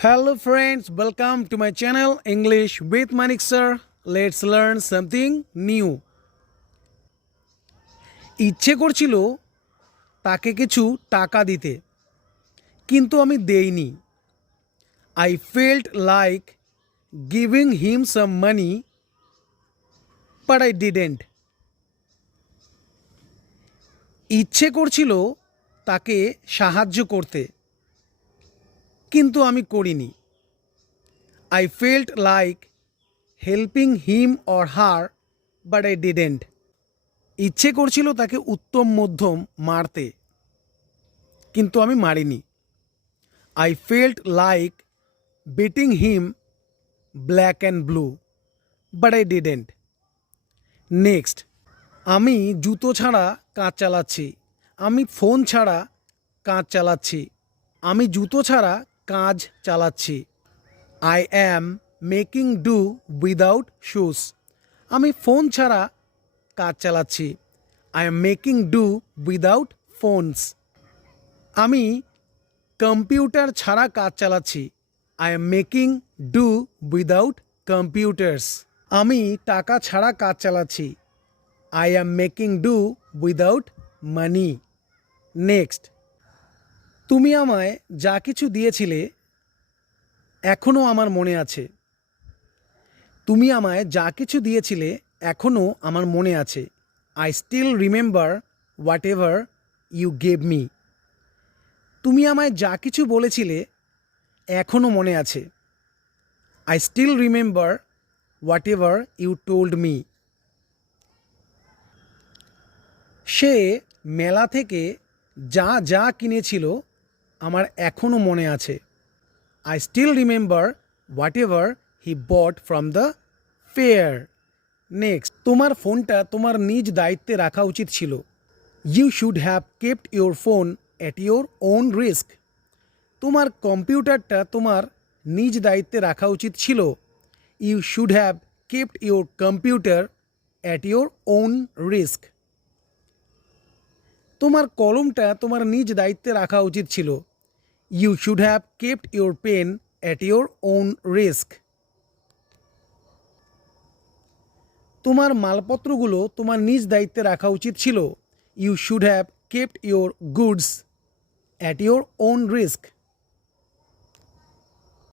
Hello friends, welcome to my channel English with Manik sir. Let's learn something new. ইচ্ছে করছিল তাকে কিছু টাকা দিতে কিন্তু আমি দেইনি I felt like giving him some money but I didn't ইচ্ছে করছিল তাকে সাহায্য করতে কিন্তু আমি করিনি। I felt like helping him or her but I didn't ইচ্ছে করছিল তাকে উত্তম মধ্যম মারতে, কিন্তু আমি মারিনি। I felt like beating him black and blue but I didn't next আমি জুতো ছাড়া কাজ চালাচ্ছি। আমি ফোন ছাড়া কাজ চালাচ্ছি। আমি জুতো ছাড়া কাজ চালাচ্ছি। I am making do without shoes আমি ফোন ছাড়া কাজ চালাচ্ছি। I am making do without phones আমি কম্পিউটার ছাড়া কাজ চালাচ্ছি। I am making do without computers আমি টাকা ছাড়া কাজ চালাচ্ছি। I am making do without money next তুমি আমায় যা কিছু দিয়েছিলে এখনও আমার মনে আছে। তুমি আমায় যা কিছু দিয়েছিলে এখনও আমার মনে আছে। I still remember whatever you gave me তুমি আমায় যা কিছু বলেছিলে এখনও মনে আছে। I still remember whatever you told me সে মেলা থেকে যা যা কিনেছিল আমার এখনও মনে আছে। I still remember whatever he bought from the fair next তোমার ফোনটা তোমার নিজ দায়িত্বে রাখা উচিত ছিল। You should have kept your phone at your own risk তোমার কম্পিউটারটা তোমার নিজ দায়িত্বে রাখা উচিত ছিল। You should have kept your computer at your own risk তোমার কলমটা তোমার নিজ দায়িত্বে রাখা উচিত ছিল। You should have kept your pen at your own risk তোমার মালপত্রগুলো তোমার নিজ দায়িত্বে রাখা উচিত ছিল। You should have kept your goods at your own risk